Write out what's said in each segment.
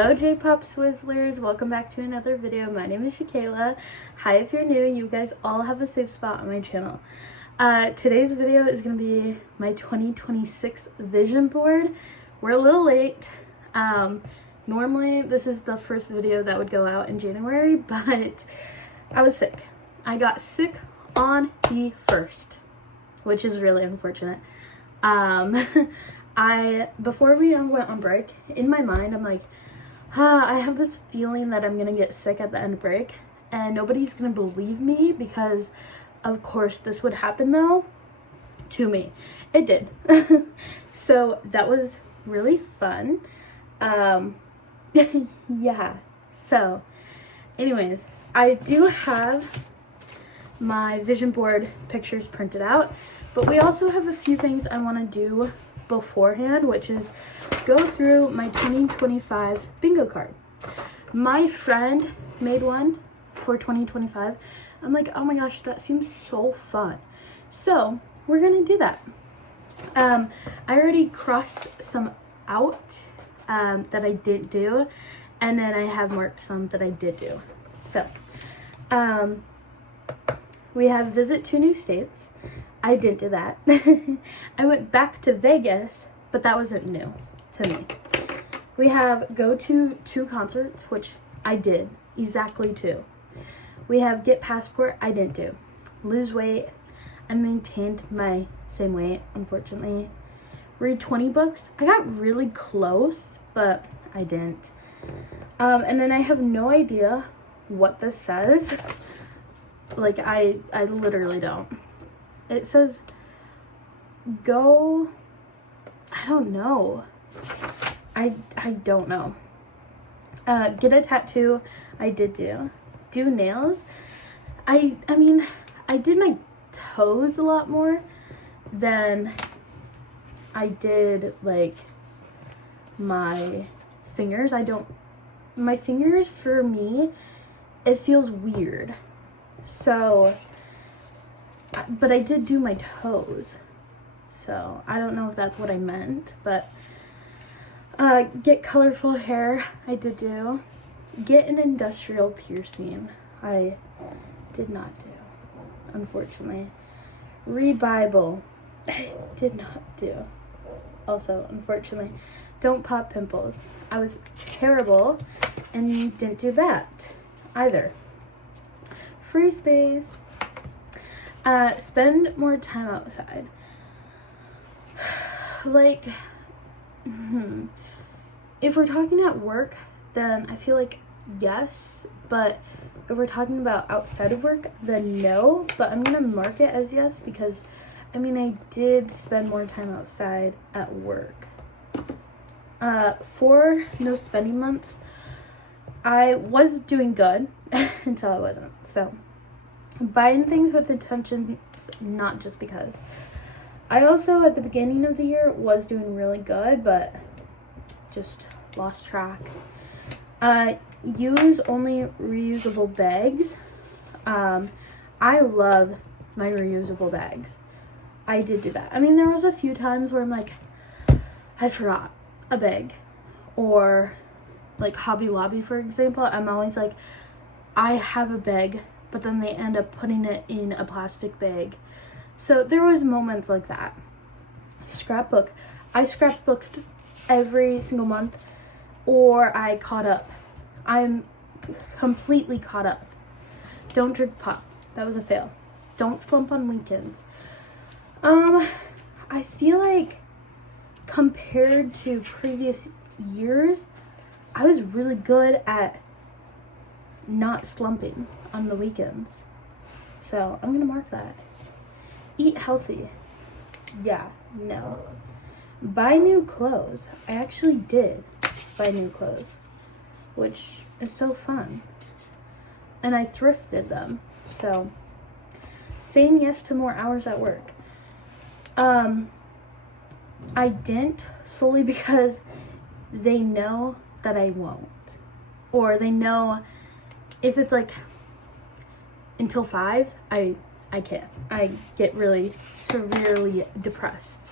Hello Jpopswizzlers, welcome back to another video. My name is Shakayla. Hi, if you're new, you guys all have a safe spot on my channel. Today's video is going to be my 2026 vision board. We're a little late. Normally this is the first video that would go out in January, but I was sick. I got sick on the 1st, which is really unfortunate. Before we went on break, in my mind, I'm like, I have this feeling that I'm gonna get sick at the end of break, and nobody's gonna believe me because, of course, this would happen though to me. It did. So that was really fun. Yeah. So, anyways, I do have my vision board pictures printed out, but we also have a few things I want to do beforehand, which is go through my 2025 bingo card. My friend made one for 2025. I'm like, oh my gosh, that seems so fun. So we're gonna do that. I already crossed some out that I didn't do, and then I have marked some that I did do. So we have visit 2 new states. I didn't do that. I went back to Vegas, but that wasn't new to me. We have go to 2 concerts, which I did, exactly 2. We have get passport, I didn't do. Lose weight, I maintained my same weight, unfortunately. Read 20 books, I got really close, but I didn't. And then I have no idea what this says. Like, I literally don't. It says, go, I don't know. I don't know. Get a tattoo, I did do. Do nails, I mean, I did my toes a lot more than I did, like, my fingers. My fingers, for me, it feels weird. So, but I did do my toes, so I don't know if that's what I meant, but get colorful hair, I did do. Get an industrial piercing, I did not do, unfortunately. Read Bible, I did not do, also, unfortunately. Don't pop pimples, I was terrible and didn't do that either. Free space. Spend more time outside. Like, if we're talking at work, then I feel like yes, but if we're talking about outside of work, then no, but I'm gonna mark it as yes because, I mean, I did spend more time outside at work. 4 no spending months. I was doing good until I wasn't, so buying things with intentions, not just because. I also, at the beginning of the year, was doing really good, but just lost track. Use only reusable bags. I love my reusable bags. I did do that. I mean, there was a few times where I'm like, I forgot a bag. Or, like, Hobby Lobby, for example, I'm always like, I have a bag, but then they end up putting it in a plastic bag. So there was moments like that. Scrapbook. I scrapbooked every single month, or I caught up. I'm completely caught up. Don't drink pop. That was a fail. Don't slump on weekends. I feel like compared to previous years, I was really good at not slumping on the weekends. So I'm gonna mark that. Eat healthy. Yeah, no. Buy new clothes. I actually did buy new clothes, which is so fun. And I thrifted them. So, saying yes to more hours at work. I didn't, solely because they know that I won't. Or they know if it's like until 5, I can't. I get really severely depressed.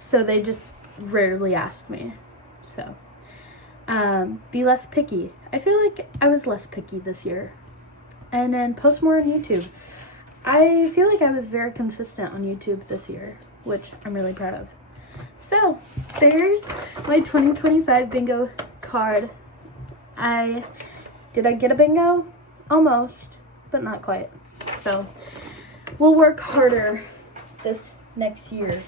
So they just rarely ask me. So Be less picky. I feel like I was less picky this year. And then post more on YouTube. I feel like I was very consistent on YouTube this year, which I'm really proud of. So, there's my 2025 bingo card. Did I get a bingo? Almost, but not quite. So, we'll work harder this next year.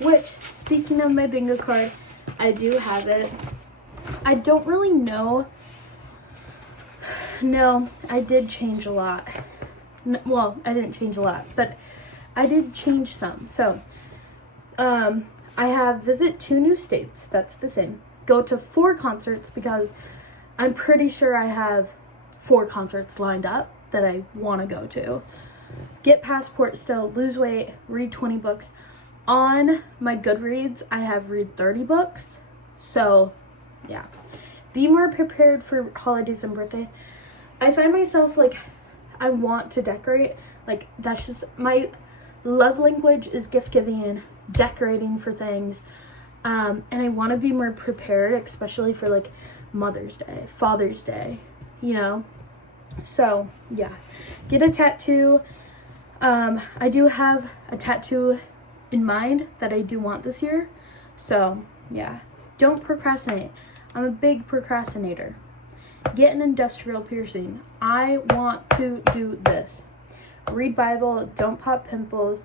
Which, speaking of my bingo card, I do have it. I don't really know. No, I did change a lot. Well, I didn't change a lot, but I did change some. So, I have visit 2 new states. That's the same. Go to 4 concerts because I'm pretty sure I have 4 concerts lined up that I want to go to. Get passport still, lose weight, read 20 books. On my Goodreads, I have read 30 books. So, yeah. Be more prepared for holidays and birthday. I find myself like I want to decorate. Like that's just my love language is gift giving and decorating for things. And I want to be more prepared, especially for like Mother's Day, Father's Day, you know? So, yeah. Get a tattoo. I do have a tattoo in mind that I do want this year. So, yeah. Don't procrastinate. I'm a big procrastinator. Get an industrial piercing. I want to do this. Read Bible. Don't pop pimples.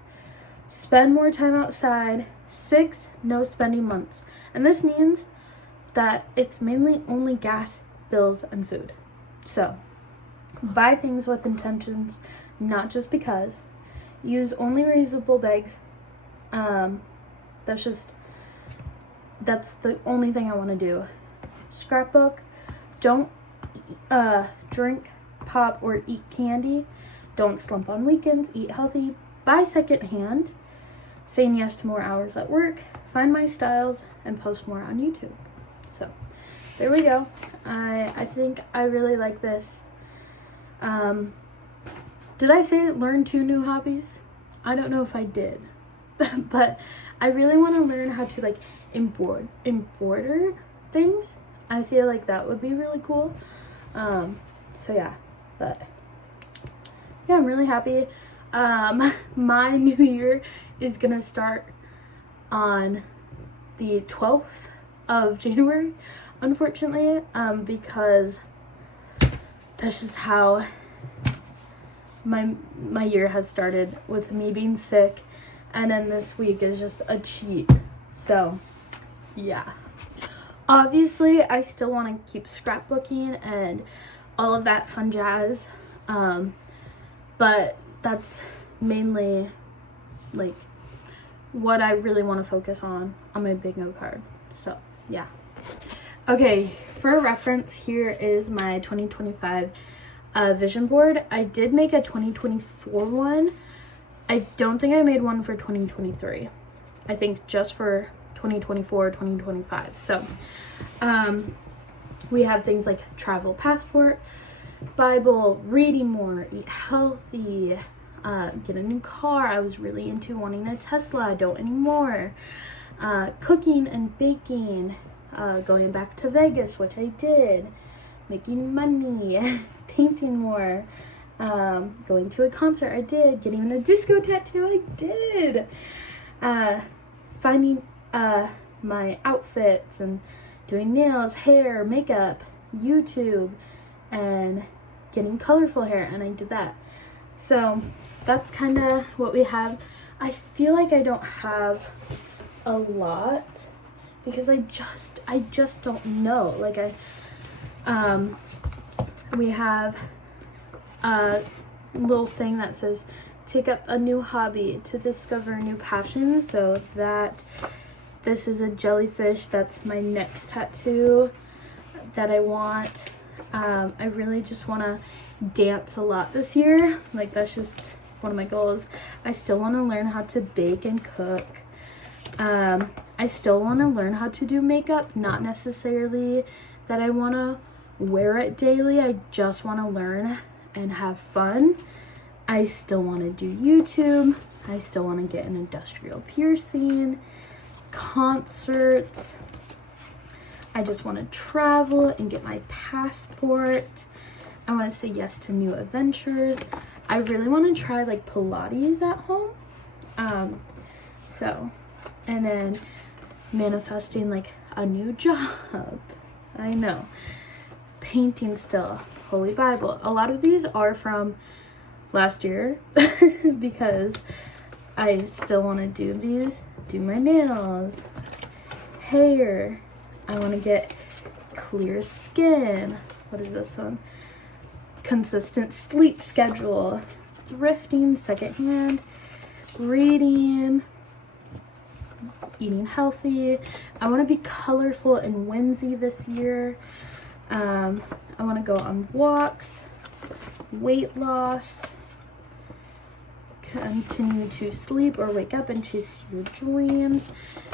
Spend more time outside. 6 no spending months. And this means that it's mainly only gas, bills, and food. So, buy things with intentions, not just because. Use only reusable bags. That's the only thing I want to do. Scrapbook. Don't drink, pop, or eat candy. Don't slump on weekends. Eat healthy. Buy secondhand. Saying yes to more hours at work. Find my styles and post more on YouTube. So, there we go. I think I really like this. Did I say learn 2 new hobbies? I don't know if I did. But I really want to learn how to like embroider things. I feel like that would be really cool. So yeah, but yeah, I'm really happy. My new year is gonna start on the 12th of January, unfortunately, because that's just how my year has started, with me being sick, and then this week is just a cheat. So yeah, obviously I still want to keep scrapbooking and all of that fun jazz, but that's mainly like what I really want to focus on my bingo card. So yeah. Okay, for reference, here is my 2025 vision board. I did make a 2024 one. I don't think I made one for 2023. I think just for 2024, 2025. So, we have things like travel passport, Bible, reading more, eat healthy, get a new car. I was really into wanting a Tesla. I don't anymore. Cooking and baking, going back to Vegas, which I did, making money, painting more, going to a concert, I did, getting a disco tattoo, I did, finding my outfits and doing nails, hair, makeup, YouTube, and getting colorful hair, and I did that. So that's kind of what we have. I feel like I don't have a lot because I just don't know. Like we have a little thing that says take up a new hobby to discover a new passion. So this is a jellyfish. That's my next tattoo that I want. I really just want to dance a lot this year. Like that's just one of my goals. I still want to learn how to bake and cook. I still want to learn how to do makeup. Not necessarily that I want to wear it daily. I just want to learn and have fun. I still want to do YouTube. I still want to get an industrial piercing, concerts. I just want to travel and get my passport. I want to say yes to new adventures. I really want to try like Pilates at home. And then manifesting like a new job. I know. Painting still. Holy Bible. A lot of these are from last year because I still want to do these. Do my nails, hair. I want to get clear skin. What is this one? Consistent sleep schedule, thrifting, secondhand, reading, eating healthy. I want to be colorful and whimsy this year. I want to go on walks, weight loss, continue to sleep or wake up and chase your dreams,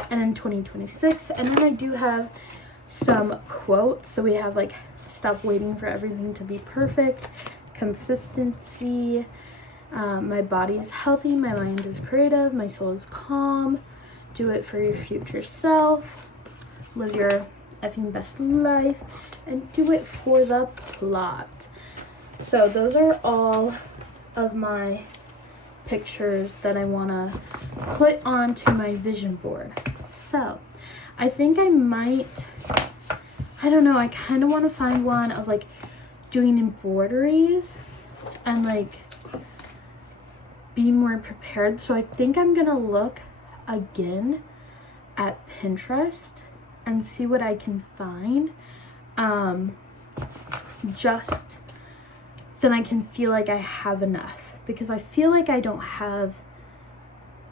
and in 2026. And then I do have some quotes. So we have like, stop waiting for everything to be perfect, consistency, my body is healthy, my mind is creative, my soul is calm, do it for your future self, live your effing best life, and do it for the plot. So those are all of my pictures that I want to put onto my vision board. So I think I might, I don't know, I kind of want to find one of like doing embroideries and like be more prepared. So I think I'm gonna look again at Pinterest and see what I can find. Just then I can feel like I have enough, because I feel like I don't have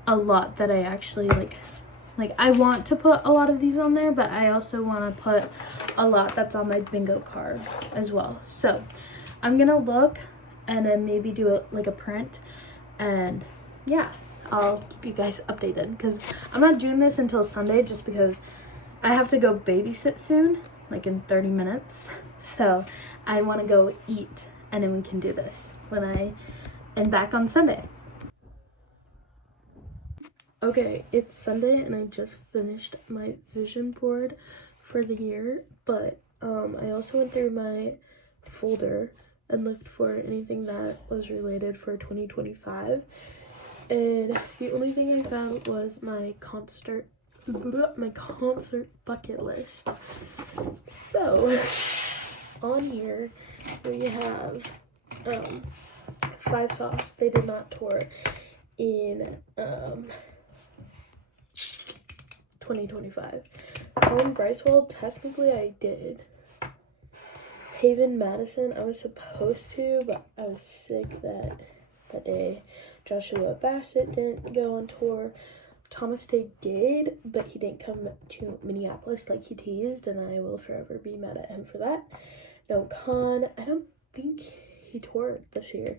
a lot that I actually like I want to put a lot of these on there, but I also want to put a lot that's on my bingo card as well. So I'm gonna look and then maybe do it like a print, and yeah, I'll keep you guys updated, because I'm not doing this until Sunday just because I have to go babysit soon, like in 30 minutes. So I want to go eat and then we can do this when I am back on Sunday. Okay, it's Sunday and I just finished my vision board for the year, but I also went through my folder and looked for anything that was related for 2025, and the only thing I found was my concert bucket list. So on here we have 5 songs they did not tour in 2025. Colin Bricewell, technically I did. Haven Madison, I was supposed to, but I was sick that day. Joshua Bassett didn't go on tour. Thomas Day did, but he didn't come to Minneapolis like he teased, and I will forever be mad at him for that. No Khan, I don't think he toured this year.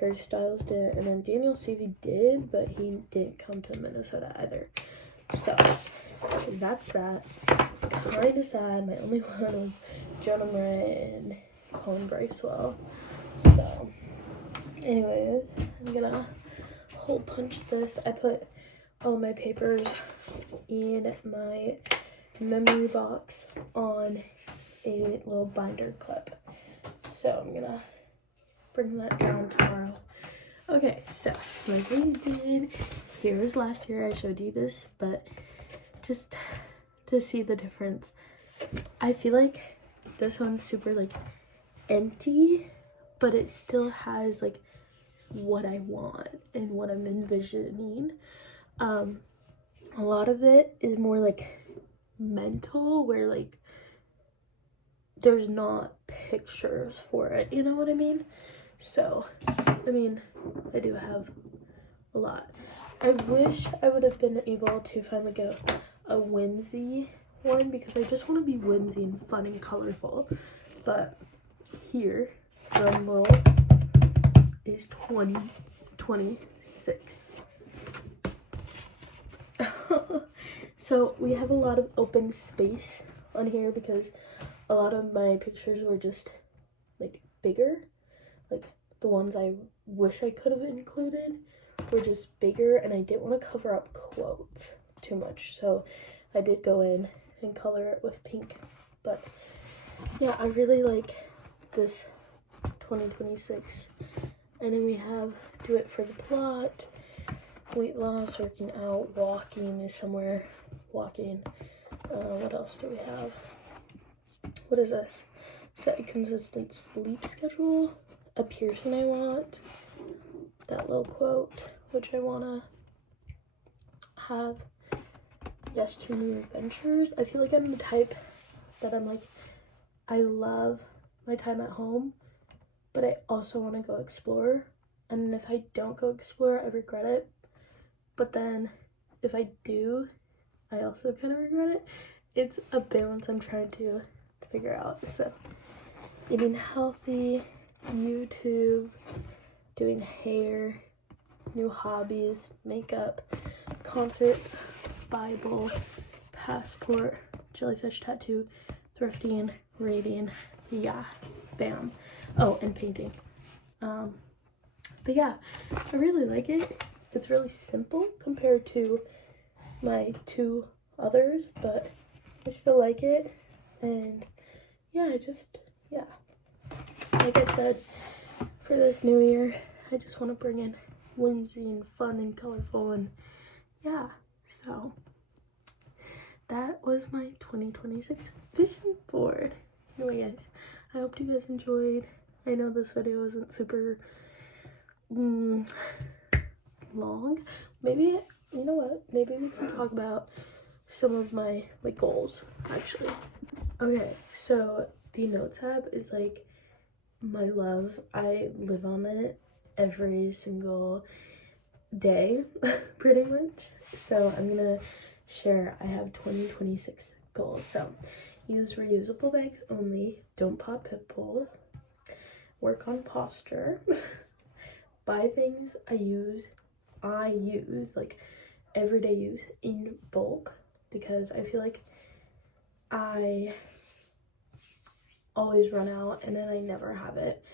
Harry Styles didn't, and then Daniel Sevey did, but he didn't come to Minnesota either. So that's that. Kind of sad. My only one was Jonah Murray and Colin Bricewell. So anyways, I'm gonna hole punch this. I put all my papers in my memory box on a little binder clip. So I'm gonna bring that down tomorrow. Okay, so like we did, here was last year. I showed you this, but just to see the difference. I feel like this one's super like empty, but it still has like what I want and what I'm envisioning. A lot of it is more like mental, where like there's not pictures for it, you know what I mean? So I mean, I do have a lot. I wish I would have been able to find like a whimsy one, because I just want to be whimsy and fun and colorful. But here, drum roll, is 2026. So we have a lot of open space on here because a lot of my pictures were just like bigger. Like the ones I wish I could have included were just bigger, and I didn't want to cover up quotes too much. So I did go in and color it with pink But yeah, I really like this 2026. And then we have do it for the plot, weight loss, working out, walking is somewhere, walking. What else do we have? What is this? Set a consistent sleep schedule, a piercing I want, that little quote, which I want to have, yes to new adventures. I feel like I'm the type that I'm like, I love my time at home, but I also want to go explore. And if I don't go explore, I regret it. But then if I do, I also kind of regret it. It's a balance I'm trying to figure out. So eating healthy, YouTube, doing hair, new hobbies, makeup, concerts, Bible, passport, jellyfish tattoo, thrifting, reading, yeah, bam. Oh, and painting. But yeah, I really like it. It's really simple compared to my 2 others, but I still like it. And yeah, yeah. Like I said, for this new year, I just want to bring in whimsy and fun and colorful, and yeah, so that was my 2026 vision board. Anyway, guys, I hope you guys enjoyed. I know this video isn't super long. Maybe, you know what, maybe we can talk about some of my like goals actually. Okay, so the notes tab is like my love. I live on it every single day pretty much. So I'm gonna share. I have 2026 goals. So use reusable bags only, don't pop pimples, work on posture, buy things I use like everyday use in bulk, because I feel like I always run out and then I never have it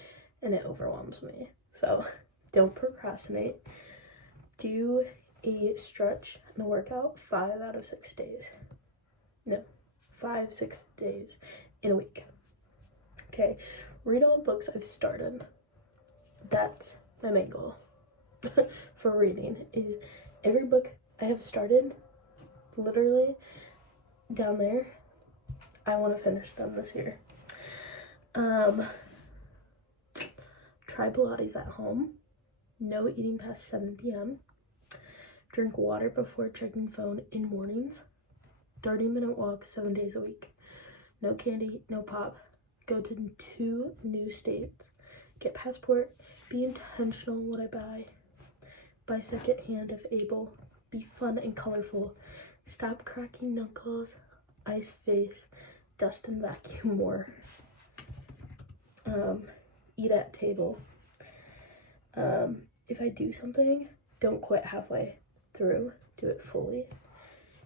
and it overwhelms me. So don't procrastinate. Do a stretch and a workout 5 out of 6 days. No, 5-6 days in a week. Okay, read all books I've started. That's my main goal for reading, is every book I have started, literally down there, I want to finish them this year. Try Pilates at home. No eating past 7 p.m. Drink water before checking phone in mornings. 30-minute walk 7 days a week. No candy, no pop. Go to 2 new states. Get passport. Be intentional what I buy. Buy second hand if able. Be fun and colorful. Stop cracking knuckles. Ice face. Dust and vacuum more. Eat at table. If I do something, don't quit halfway through. Do it fully.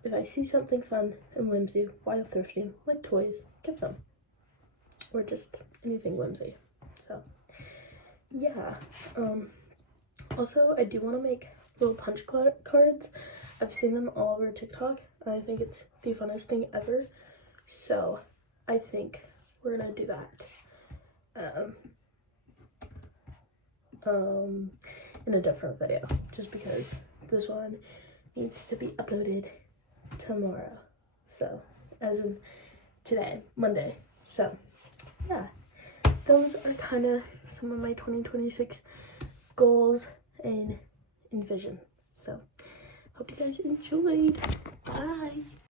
If I see something fun and whimsy while thrifting, like toys, get them. Or just anything whimsy. So yeah. Also, I do want to make little punch cards. I've seen them all over TikTok, and I think it's the funnest thing ever. So I think we're gonna do that in a different video, just because this one needs to be uploaded tomorrow. So as in today, Monday. So yeah, those are kind of some of my 2026 goals and vision. So hope you guys enjoyed. Bye.